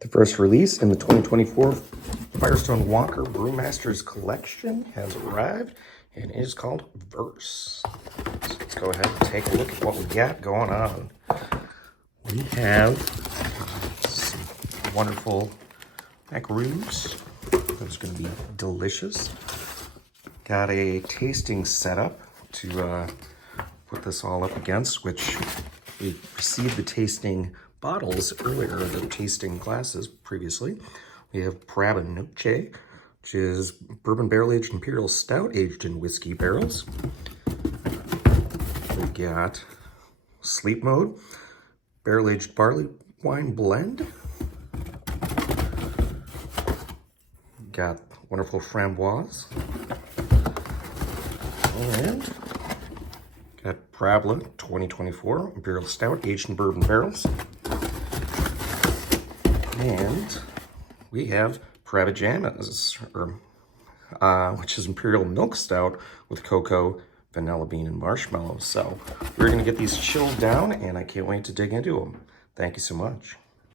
The first release in the 2024 Firestone Walker Brewmasters Collection has arrived and is called Verse. So let's go ahead and take a look at what we got going on. We have some wonderful macaroons. Those are going to be delicious. Got a tasting setup to put this all up against, which we received the tasting bottles earlier, the tasting glasses previously. We have Praba Noche, which is bourbon barrel-aged imperial stout aged in whiskey barrels. We've got Sleep Mode, barrel-aged barley wine blend. Got wonderful framboise. And got Prabla 2024 imperial stout aged in bourbon barrels. And we have Praba-Jamas, which is imperial milk stout with cocoa, vanilla bean, and marshmallow. So we're going to get these chilled down, and I can't wait to dig into them. Thank you so much.